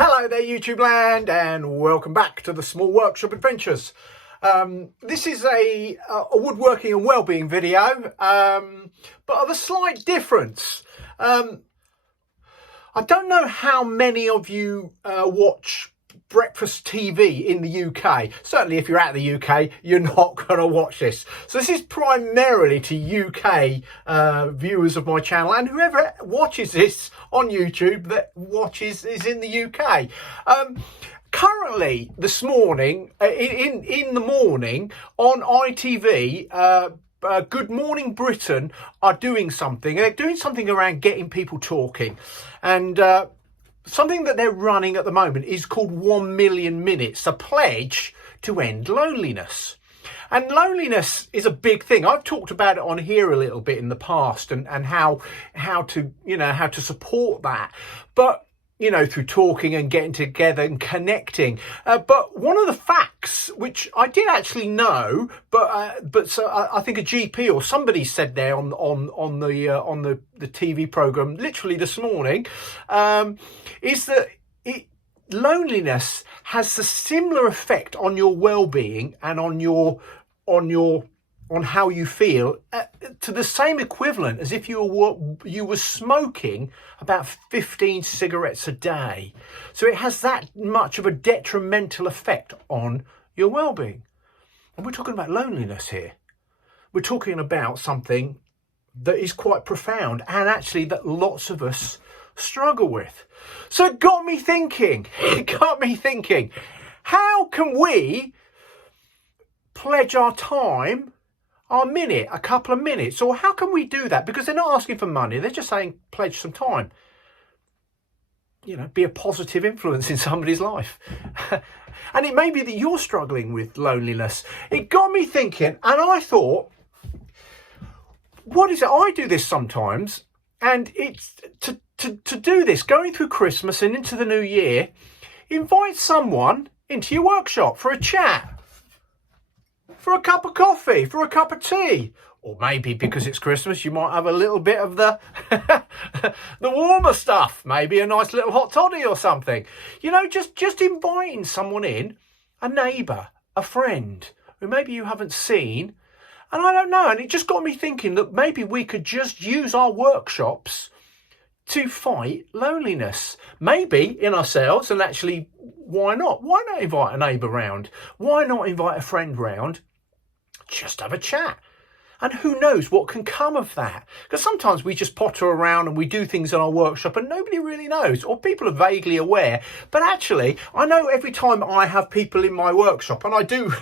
Hello there YouTube land, and welcome back to the Small Workshop Adventures. This is a woodworking and wellbeing video, but of a slight difference. I don't know how many of you watch breakfast TV in the UK. Certainly if you're out of the UK, you're not going to watch this. So this is primarily to UK viewers of my channel, and whoever watches this on YouTube that watches is in the UK. Currently this morning, in the morning on ITV, Good Morning Britain are doing something. They're doing something around getting people talking, and something that they're running at the moment is called 1 million minutes, a pledge to end loneliness. And loneliness is a big thing. I've talked about it on here a little bit in the past, and how to support that. But through talking and getting together and connecting. But one of the facts, which I did actually know, but so I think a GP or somebody said there on the TV program literally this morning, is that loneliness has a similar effect on your well-being and on how you feel, to the same equivalent as if you were smoking about 15 cigarettes a day. So it has that much of a detrimental effect on your well-being. And we're talking about loneliness here. We're talking about something that is quite profound, and actually that lots of us struggle with. So it got me thinking, how can we pledge our time, our minute, a couple of minutes? Or how can we do that? Because they're not asking for money. They're just saying pledge some time. Be a positive influence in somebody's life. And it may be that you're struggling with loneliness. It got me thinking, and I thought, what is it? I do this sometimes, and it's to do this, going through Christmas and into the new year, invite someone into your workshop for a chat, for a cup of coffee, for a cup of tea. Or maybe because it's Christmas, you might have a little bit of the the warmer stuff, maybe a nice little hot toddy or something. Just inviting someone in, a neighbour, a friend who maybe you haven't seen. And I don't know, and it just got me thinking that maybe we could just use our workshops to fight loneliness, maybe in ourselves. And actually, why not? Why not invite a neighbour round? Why not invite a friend round? Just have a chat. And who knows what can come of that? Because sometimes we just potter around and we do things in our workshop and nobody really knows, or people are vaguely aware. But actually, I know every time I have people in my workshop, and I do,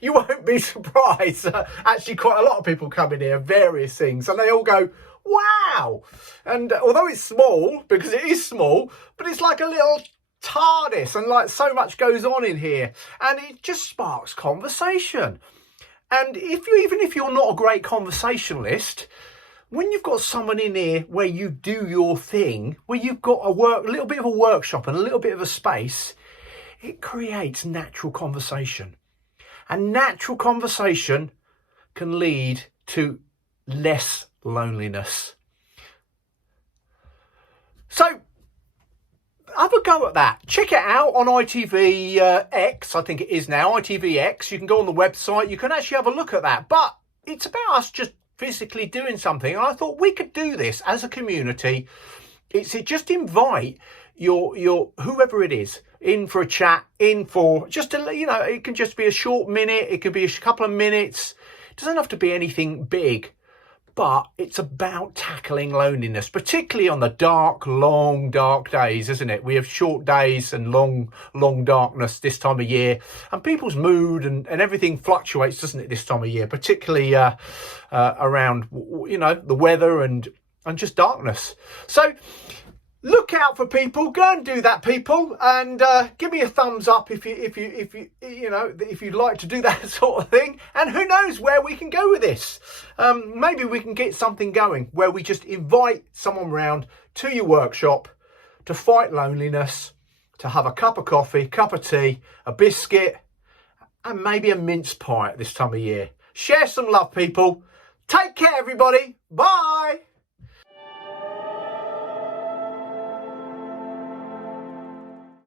you won't be surprised, actually quite a lot of people come in here, various things, and they all go, wow. And although it's small, because it is small, but it's like a little TARDIS, and like so much goes on in here, and it just sparks conversation. And even if you're not a great conversationalist, when you've got someone in here where you do your thing, where you've got a little bit of a workshop and a little bit of a space, it creates natural conversation. And natural conversation can lead to less loneliness. So have a go at that. Check it out on ITV X, I think it is now, ITV X. You can go on the website. You can actually have a look at that. But it's about us just physically doing something. And I thought we could do this as a community. It's just invite your whoever it is in for a chat, in for just it can just be a short minute. It could be a couple of minutes. It doesn't have to be anything big. But it's about tackling loneliness, particularly on the long, dark days, isn't it? We have short days and long darkness this time of year. And people's mood and everything fluctuates, doesn't it, this time of year, particularly around, the weather and just darkness. So look out for people. Go and do that, people, and give me a thumbs up if you'd like to do that sort of thing. And who knows where we can go with this? Maybe we can get something going where we just invite someone round to your workshop to fight loneliness, to have a cup of coffee, cup of tea, a biscuit, and maybe a mince pie at this time of year. Share some love, people. Take care, everybody. Bye.